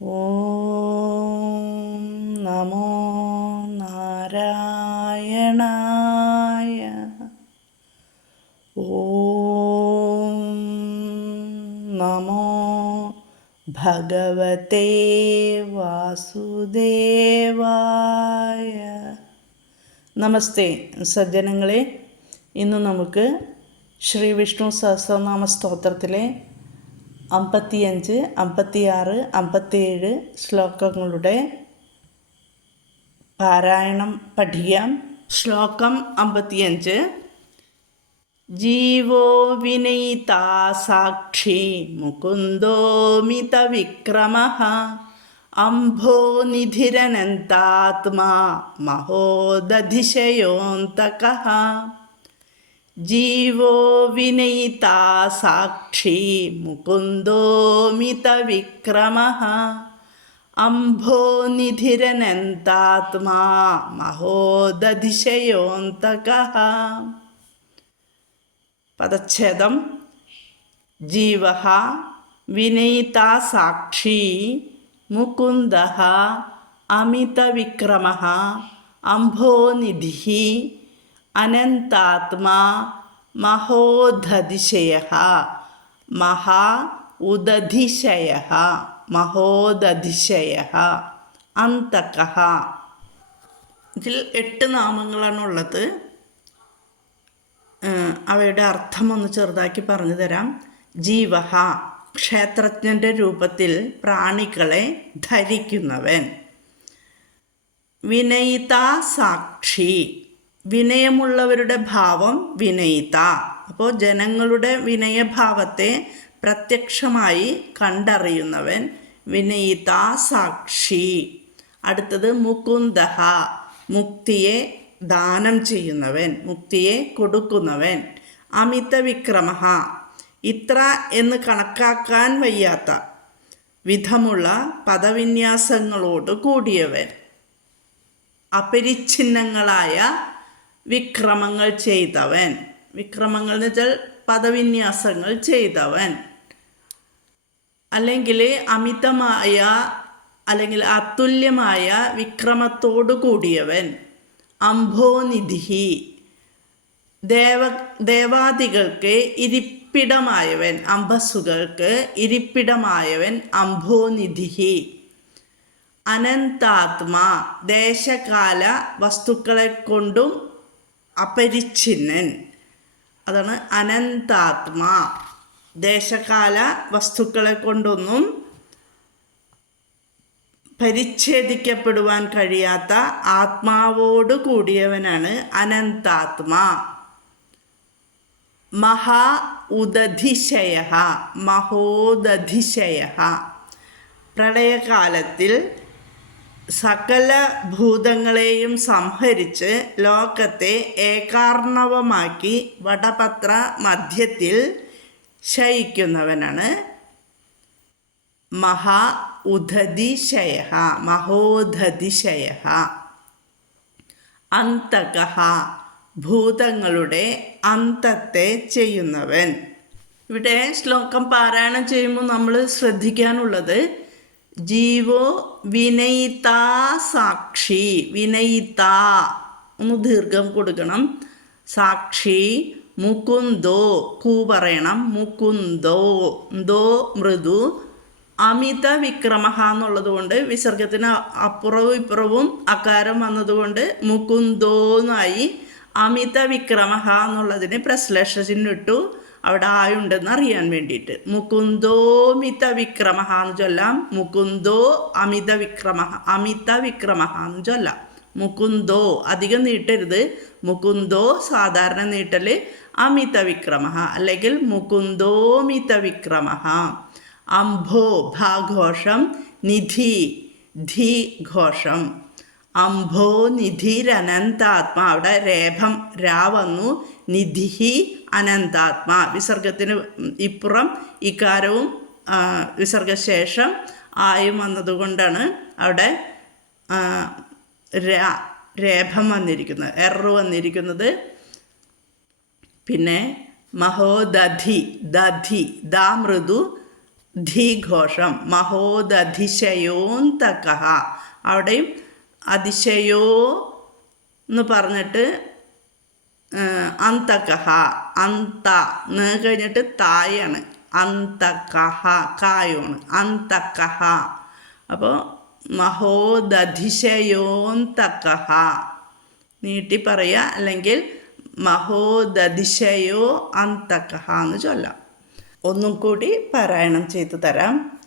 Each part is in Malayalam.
ഓം നമോ നാരായണായ ഓം നമോ ഭഗവതേ വാസുദേവായ. നമസ്തേ സജ്ജനങ്ങളെ ഇന്ന് നമുക്ക് ശ്രീ വിഷ്ണു സഹസ്രനാമ സ്തോത്രത്തിലെ അമ്പത്തിയഞ്ച് അമ്പത്തിയാറ് അമ്പത്തിയേഴ് ശ്ലോകങ്ങളുടെ പാരായണം പഠിക്കാം. ശ്ലോകം അമ്പത്തിയഞ്ച്. ജീവോ വിനയിതാ സാക്ഷി മുകുന്ദോ മിതവിക്രമഃ അംഭോ നിധിരനന്താത്മാ മഹോദധിശയോന്തകഃ. ജീവോ വിനയിതാ സാക്ഷി മുകുന്ദോ മിതവിക്രമഃ അംഭോ നിധിരനന്താത്മാ മഹോദധിശയോന്തകഃ പദച്ഛേദം ജീവ വിനയിത സാക്ഷി മുകുന്ദ അമിതവിക്രമ അംഭോനിധി അനന്താത്മാ മഹോദതിശയ മഹാ ഉദധിശയ. മഹോദതിശയ അന്തക ഇതിൽ എട്ട് നാമങ്ങളാണ് ഉള്ളത്. അവയുടെ അർത്ഥം ഒന്ന് ചെറുതാക്കി പറഞ്ഞു തരാം. ജീവഹ ക്ഷേത്രജ്ഞന്റെ രൂപത്തിൽ പ്രാണികളെ ധരിക്കുന്നവൻ. വിനയിത സാക്ഷി. വിനയമുള്ളവരുടെ ഭാവം വിനയിത. അപ്പോൾ ജനങ്ങളുടെ വിനയഭാവത്തെ പ്രത്യക്ഷമായി കണ്ടറിയുന്നവൻ വിനയിത സാക്ഷി. അടുത്തത് മുകുന്ദഹ മുക്തിയെ ദാനം ചെയ്യുന്നവൻ മുക്തിയെ കൊടുക്കുന്നവൻ. അമിത വിക്രമ ഇത്ര എന്ന് കണക്കാക്കാൻ വയ്യാത്ത വിധമുള്ള പദവിന്യാസങ്ങളോട് കൂടിയവൻ. അപരിച്ഛിന്നങ്ങളായ വിക്രമങ്ങൾ ചെയ്തവൻ. വിക്രമങ്ങൾ എന്ന് വെച്ചാൽ പദവിന്യാസങ്ങൾ ചെയ്തവൻ. അല്ലെങ്കിൽ അമിതമായ അല്ലെങ്കിൽ അതുല്യമായ വിക്രമത്തോടു കൂടിയവൻ. അംഭോനിധി ദേവ ദേവാദികൾക്ക് ഇരിപ്പിടമായവൻ. അംബസുകൾക്ക് ഇരിപ്പിടമായവൻ അംഭോനിധി അനന്താത്മാ. ദേശകാല വസ്തുക്കളെ കൊണ്ടും അപരിച്ഛിന്നൻ. അതാണ് അനന്താത്മാ. ദേശകാല വസ്തുക്കളെ കൊണ്ടൊന്നും പരിച്ഛേദിക്കപ്പെടുവാൻ കഴിയാത്ത ആത്മാവോട് കൂടിയവനാണ് അനന്താത്മാ. മഹാ ഉദധിശയ മഹോദധിശയ പ്രളയകാലത്തിൽ സകല ഭൂതങ്ങളെയും സംഹരിച്ച് ലോകത്തെ ഏകാർണവമാക്കി വടപത്ര മധ്യത്തിൽ ശയിക്കുന്നവനാണ് മഹാ ഉദതിശയ മഹോദതിശയ അന്തക ഭൂതങ്ങളുടെ അന്തത്തെ ചെയ്യുന്നവൻ. ഇവിടെ ശ്ലോകം പാരായണം ചെയ്യുമ്പോൾ നമ്മൾ ശ്രദ്ധിക്കാനുള്ളത് ജീവോ വിനയിതാ സാക്ഷി വിനയിതാ ഒന്ന് ദീർഘം കൊടുക്കണം. സാക്ഷി മുക്കുന്തോ കൂ പറയണം. മുക്കുന്തോ ദോ മൃദു അമിത വിക്രമഹ എന്നുള്ളത് കൊണ്ട് വിസർഗത്തിന് അപ്പുറവും ഇപ്പുറവും അകാരം വന്നതുകൊണ്ട് മുക്കുന്തോന്നായി അമിത വിക്രമഹ എന്നുള്ളതിന് പ്രശ്ലേഷ ചിഹ്നം ഇട്ടു. അവിടെ ആയുണ്ടെന്ന് അറിയാൻ വേണ്ടിയിട്ട്. മുകുന്ദോമിത വിക്രമ എന്ന് ചൊല്ലാം. മുകുന്ദോ അമിത വിക്രമ അമിത വിക്രമ എന്ന് ചൊല്ലാം. മുകുന്ദോ അധികം നീട്ടരുത്. മുകുന്ദോ സാധാരണ നീട്ടൽ അമിത വിക്രമ അല്ലെങ്കിൽ മുകുന്ദോമിത വിക്രമ അംഭോ ഭാഘോഷം. നിധി ധി ഘോഷം അംഭോ നിധിരനന്താത്മാ അവിടെ രേഭം രാ വന്നു. നിധിഹി അനന്താത്മാ. വിസർഗത്തിന് ഇപ്പുറം ഇക്കാരവും വിസർഗശേഷം ആയും വന്നതുകൊണ്ടാണ് അവിടെ രേഭം വന്നിരിക്കുന്നത് എറു വന്നിരിക്കുന്നത്. പിന്നെ മഹോദധി ദധി ദാ മൃദു ധീഘോഷം മഹോദധിശയോന്തക. അവിടെയും അതിശയോ എന്ന് പറഞ്ഞിട്ട് അന്തകഹ അന്ത എന്ന് കഴിഞ്ഞിട്ട് തായാണ് അന്തകഹ കായുമാണ് അന്തകഹ. അപ്പോൾ മഹോദധിശയോന്തകഹ. നീട്ടി പറയുക അല്ലെങ്കിൽ മഹോദധിശയോ അന്തകഹ എന്ന് ചൊല്ലാം. ഒന്നും കൂടി പാരായണം ചെയ്തു തരാം.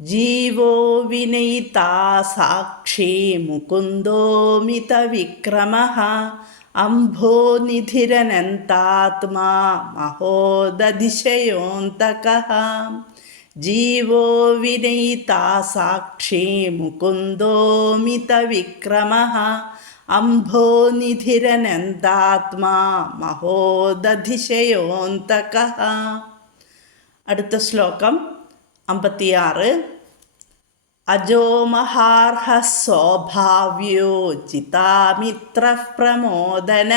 ജീവോ വിനയിതാ സാക്ഷി മുകുന്ദോമിത വിക്രമ അംഭോ നിധിരനന്താത്മാ മഹോദതിശയോന്തക ജീവോ വിനയിതാ സാക്ഷി മുകുന്ദോമിത വിക്രമ. അംഭോ നിധിരനന്താത്മാ മഹോദധിശയോന്തക. അടുത്ത ശ്ലോകം അമ്പത്തിയാറ്. അജോമഹാർഹ സ്വഭാവ്യോ ചിതാമിത്ര പ്രമോദന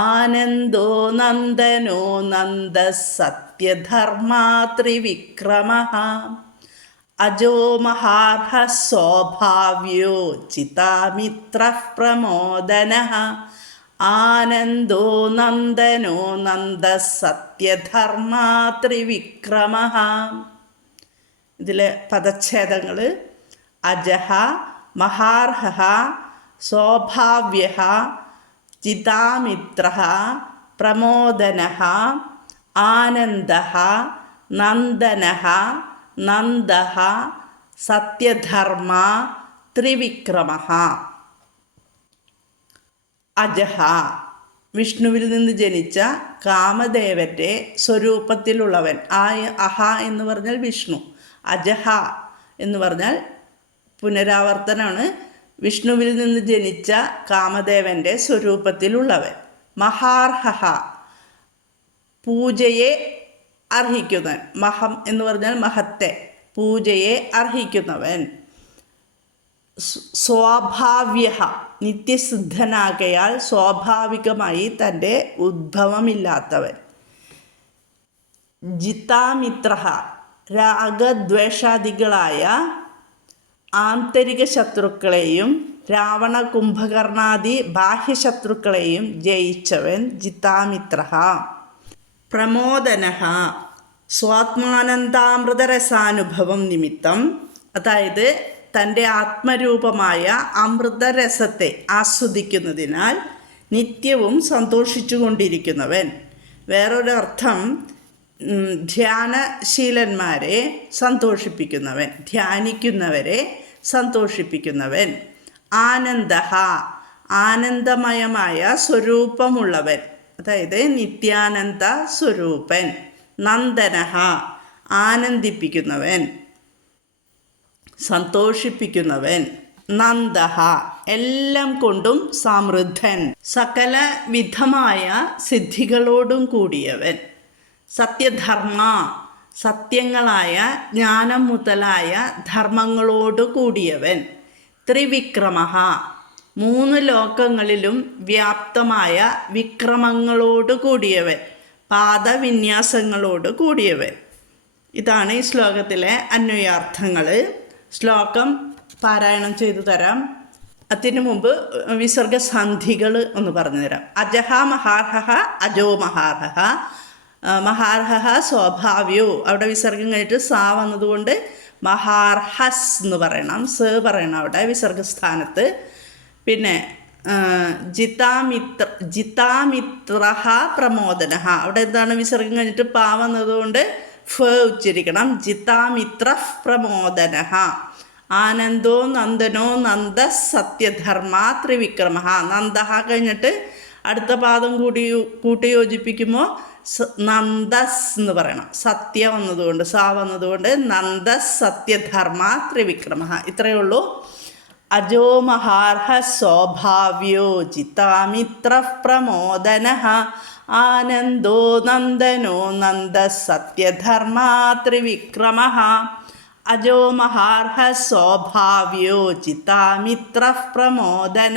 ആനന്ദോ നന്ദനോ നന്ദ സത്യധർമാത്രിവിക്രമ അജോമഹാർഹ സ്വഭാവ്യോ ചിതാമിത്ര പ്രമോദന ആനന്ദോ നന്ദനോ നന്ദ സത്യധർമാത്രിവിക്രമ ഇതിലെ പദച്ഛേദങ്ങൾ അജഹ മഹാർഹ സ്വാഭാവ്യ ചിതാമിത്ര പ്രമോദന ആനന്ദ നന്ദന നന്ദ സത്യധർമ്മ ത്രിവിക്രമ അജഹ. വിഷ്ണുവിൽ നിന്ന് ജനിച്ച കാമദേവന്റെ സ്വരൂപത്തിലുള്ളവൻ ആ അഹ എന്ന് പറഞ്ഞാൽ വിഷ്ണു. അജഹ എന്ന് പറഞ്ഞാൽ പുനരാവർത്തനമാണ് വിഷ്ണുവിൽ നിന്ന് ജനിച്ച കാമദേവന്റെ സ്വരൂപത്തിലുള്ളവൻ. മഹാർഹ പൂജയെ അർഹിക്കുന്നവൻ. മഹം എന്ന് പറഞ്ഞാൽ മഹത്തെ. പൂജയെ അർഹിക്കുന്നവൻ. സ്വ- സ്വാഭാവ്യ നിത്യസിദ്ധനാകയാൽ സ്വാഭാവികമായി തന്റെ ഉദ്ഭവമില്ലാത്തവൻ. ജിതാമിത്ര രാഗദ്വേഷാദികളായ ആന്തരിക ശത്രുക്കളെയും രാവണ കുംഭകർണാദി ബാഹ്യശത്രുക്കളെയും ജയിച്ചവൻ ജിതാമിത്ര പ്രമോദന സ്വാത്മാനന്ദാമൃതരസാനുഭവം നിമിത്തം അതായത് തന്റെ ആത്മരൂപമായ അമൃതരസത്തെ ആസ്വദിക്കുന്നതിനാൽ നിത്യവും സന്തോഷിച്ചുകൊണ്ടിരിക്കുന്നവൻ. വേറൊരർത്ഥം ധ്യാനശീലന്മാരെ സന്തോഷിപ്പിക്കുന്നവൻ ധ്യാനിക്കുന്നവരെ സന്തോഷിപ്പിക്കുന്നവൻ. ആനന്ദ ആനന്ദമയമായ സ്വരൂപമുള്ളവൻ. അതായത് നിത്യാനന്ദ സ്വരൂപൻ. നന്ദനഹ ആനന്ദിപ്പിക്കുന്നവൻ. സന്തോഷിപ്പിക്കുന്നവൻ. നന്ദഹ എല്ലാം കൊണ്ടും സമൃദ്ധൻ. സകല വിധമായ സിദ്ധികളോടും കൂടിയവൻ. സത്യധർമ്മ സത്യങ്ങളായ ജ്ഞാനം മുതലായ ധർമ്മങ്ങളോട് കൂടിയവൻ. ത്രിവിക്രമ മൂന്ന് ലോകങ്ങളിലും വ്യാപ്തമായ വിക്രമങ്ങളോട് കൂടിയവൻ പാദവിന്യാസങ്ങളോട് കൂടിയവൻ. ഇതാണ് ഈ ശ്ലോകത്തിലെ അന്വയാർത്ഥങ്ങൾ. ശ്ലോകം പാരായണം ചെയ്തു തരാം. അതിനു മുമ്പ് വിസർഗസന്ധികൾ ഒന്ന് പറഞ്ഞുതരാം. അജഹ മഹാർഹ അജോ മഹാർഹ മഹാർഹ സ്വാഭാവ്യോ. അവിടെ വിസർഗം കഴിഞ്ഞിട്ട് സാ വന്നതുകൊണ്ട് മഹാർഹസ് എന്ന് പറയണം. സ് പറയണം അവിടെ വിസർഗസ്ഥാനത്ത്. പിന്നെ ജിതാമിത്ര ജിതാമിത്രഹ പ്രമോദന അവിടെ എന്താണ് വിസർഗം കഴിഞ്ഞിട്ട് പാ വന്നതുകൊണ്ട് ഫ് ഉച്ചരിക്കണം. ജിതാമിത്ര പ്രമോദന ആനന്ദോ നന്ദനോ നന്ദ സത്യധർമ്മ ത്രിവിക്രമ നന്ദ കഴിഞ്ഞിട്ട് അടുത്ത പാദം കൂടി കൂട്ടി യോജിപ്പിക്കുമ്പോൾ നന്ദസ് എന്ന് പറയണം. സത്യ വന്നതുകൊണ്ട് സ വന്നതുകൊണ്ട് നന്ദസ് സത്യധർമ്മ ത്രിവിക്രമ. ഇത്രയേ ഉള്ളൂ. അജോ മഹാർഹ സ്വഭാവ്യോ ജിതാമിത്ര പ്രമോദന ആനന്ദോ നന്ദനോ നന്ദ സത്യധർമ്മ ത്രിവിക്രമ. അജോ മഹാർഹ സ്വഭാവ്യോ ജിതാമിത്ര പ്രമോദന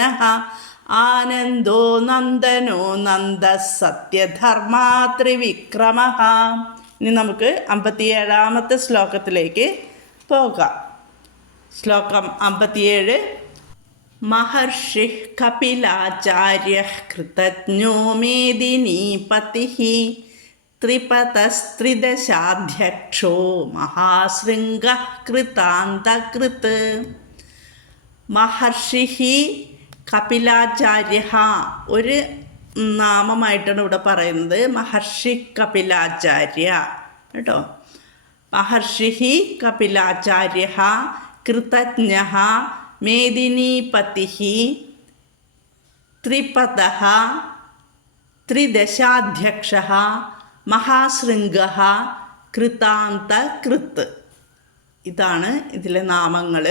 ആനന്ദോ നന്ദനോ നന്ദ സത്യധർമാ ത്രിവിക്രമ ഇനി നമുക്ക് അമ്പത്തിയേഴാമത്തെ ശ്ലോകത്തിലേക്ക് പോകാം. ശ്ലോകം അമ്പത്തിയേഴ്. മഹർഷി കപിലാചാര്യ കൃതജ്ഞോ മേദിനീപതി ത്രിപതസ്ത്രിദശാധ്യക്ഷോ മഹാശൃംഗ കൃതാന്തകൃത്. മഹർഷി കപിലാചാര്യ ഒരു നാമമായിട്ടാണ് ഇവിടെ പറയുന്നത്. മഹർഷി കപിലാചാര്യ. കേട്ടോ? മഹർഷി കപിലാചാര്യ കൃതജ്ഞ മേദിനീപതി ത്രിപദ ത്രിദശാധ്യക്ഷ മഹാശൃംഗ കൃതാന്ത കൃത്ത് ഇതാണ് ഇതിലെ നാമങ്ങൾ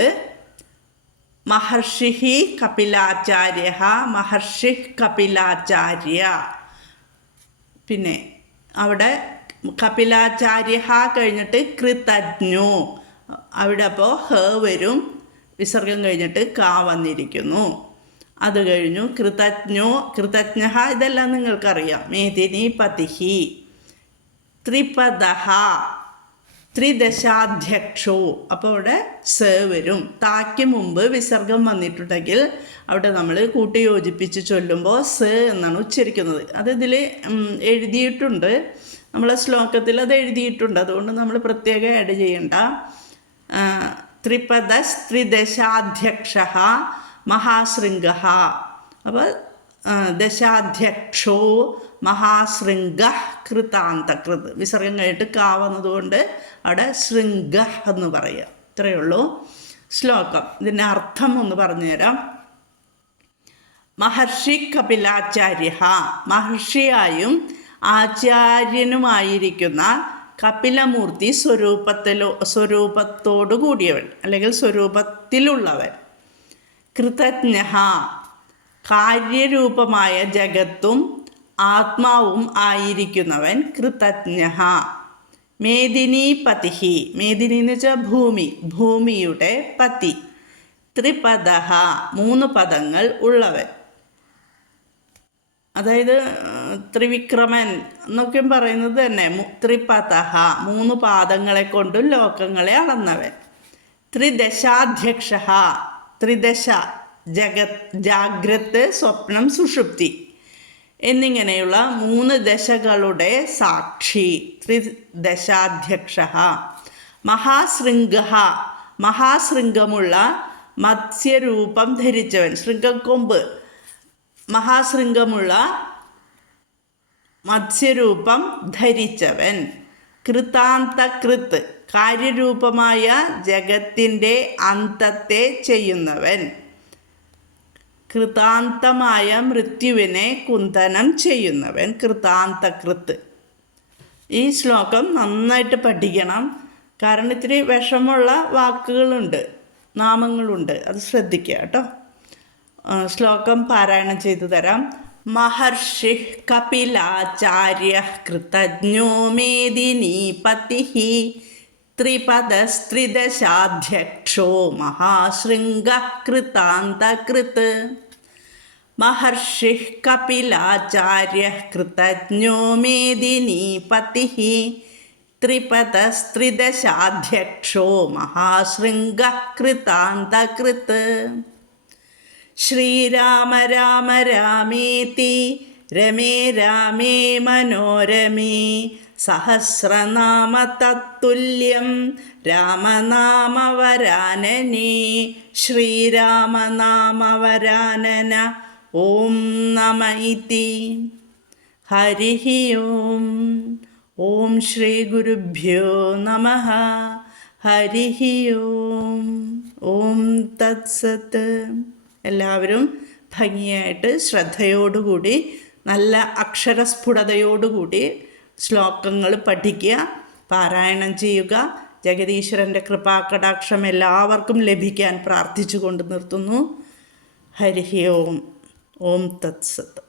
മഹർഷി കപിലാചാര്യ മഹർഷി കപിലാചാര്യ. പിന്നെ അവിടെ കപിലാചാര്യ കഴിഞ്ഞിട്ട് കൃതജ്ഞു. അവിടെ അപ്പോൾ ഹ വരും വിസർഗം കഴിഞ്ഞിട്ട് കാ വന്നിരിക്കുന്നു. അത് കഴിഞ്ഞു കൃതജ്ഞോ കൃതജ്ഞ ഇതെല്ലാം നിങ്ങൾക്കറിയാം. മേദിനി പതിഹി. ത്രിപദഹ. ത്രിദശാധ്യക്ഷോ. അപ്പോൾ അവിടെ സ വരും. താക്ക് മുമ്പ് വിസർഗം വന്നിട്ടുണ്ടെങ്കിൽ അവിടെ നമ്മൾ കൂട്ടി യോജിപ്പിച്ച് ചൊല്ലുമ്പോൾ സ എന്നാണ് ഉച്ചരിക്കുന്നത്. അത് ഇതിൽ എഴുതിയിട്ടുണ്ട്. നമ്മളെ ശ്ലോകത്തിൽ അത് എഴുതിയിട്ടുണ്ട്. അതുകൊണ്ട് നമ്മൾ പ്രത്യേകം ആഡ് ചെയ്യേണ്ട. ത്രിപദ ത്രിദശാധ്യക്ഷ മഹാശൃംഗ. അപ്പോൾ ദശാധ്യക്ഷോ മഹാശൃംഗ കൃതാന്തകൃത്. വിസർഗം കഴിഞ്ഞിട്ട് കാ വന്നതുകൊണ്ട് അവിടെ ശൃംഗ എന്ന് പറയുക. ഇത്രയേ ഉള്ളൂ. ശ്ലോകം. ഇതിന്റെ അർത്ഥം ഒന്ന് പറഞ്ഞുതരാം. മഹർഷി കപിലാചാര്യ മഹർഷിയായും ആചാര്യനുമായിരിക്കുന്ന കപിലമൂർത്തി സ്വരൂപത്തിലോ സ്വരൂപത്തോടു കൂടിയവൻ അല്ലെങ്കിൽ സ്വരൂപത്തിലുള്ളവൻ. കൃതജ്ഞ കാര്യരൂപമായ ജഗത്തും ആത്മാവും ആയിരിക്കുന്നവൻ കൃതജ്ഞ മേദിനി പതിഹി. മേദിനി എന്ന് വെച്ചാൽ ഭൂമി. ഭൂമിയുടെ പതി. ത്രിപദ മൂന്ന് പദങ്ങൾ ഉള്ളവൻ. അതായത് ത്രിവിക്രമൻ എന്നൊക്കെ പറയുന്നത് തന്നെ. ത്രിപതഹ മൂന്ന് പാദങ്ങളെ കൊണ്ടും ലോകങ്ങളെ അളന്നവൻ. ത്രിദശാധ്യക്ഷ ത്രിദശ. ജഗത് ജാഗ്രത് സ്വപ്നം സുഷുപ്തി. എന്നിങ്ങനെയുള്ള മൂന്ന് ദശകളുടെ സാക്ഷി ത്രിദശാധ്യക്ഷ മഹാശൃംഗ മഹാശൃംഗമുള്ള മത്സ്യരൂപം ധരിച്ചവൻ. ശൃംഗക്കൊമ്പ് മഹാശൃംഗമുള്ള മത്സ്യരൂപം ധരിച്ചവൻ. കൃതാന്തകൃത്ത് കാര്യരൂപമായ ജഗത്തിന്റെ അന്തത്തെ ചെയ്യുന്നവൻ. കൃതാന്തമായ മൃത്യുവിനെ കുന്തനം ചെയ്യുന്നവൻ കൃതാന്തകൃത്ത്. ഈ ശ്ലോകം നന്നായിട്ട് പഠിക്കണം. കാരണം ഇത്തിരി വിഷമുള്ള വാക്കുകളുണ്ട് നാമങ്ങളുണ്ട്. അത് ശ്രദ്ധിക്കുക കേട്ടോ. ശ്ലോകം പാരായണം ചെയ്തു തരാം. മഹർഷി കപിലാചാര്യ കൃതജ്ഞോ മേദിനീപതി ത്രിപദസ്ത്രിദശാധ്യക്ഷോ മഹാശൃംഗകൃതാന്തകൃത് മഹർഷി കപിലാചാര്യ കൃതജ്ഞോ മേദിനീപതി ത്രിപദസ്ത്രിദശാധ്യക്ഷോ മഹാശൃംഗ കൃതാന്തകൃത്. ശ്രീരാമ രാമ രാമേതി. രമേ രാമേ മനോരമേ. സഹസ്രനാമ തത്തുല്യം രാമനാമവരാനനെ ശ്രീരാമനാമവരാനന ഓം നമ ഇതി. ഹരി ഓം. ഓം ശ്രീ ഗുരുഭ്യോ നമ. ഹരി ഓം. ഓം തത്സത്ത് എല്ലാവരും ഭംഗിയായിട്ട് ശ്രദ്ധയോടുകൂടി നല്ല അക്ഷരസ്ഫുടതയോടുകൂടി ശ്ലോകങ്ങൾ പഠിക്കുക പാരായണം ചെയ്യുക ജഗദീശ്വരന്റെ കൃപാകടാക്ഷം എല്ലാവർക്കും ലഭിക്കാൻ പ്രാർത്ഥിച്ചുകൊണ്ട് നിർത്തുന്നു. ഹരി ഓം ഓം തത്സത്ത്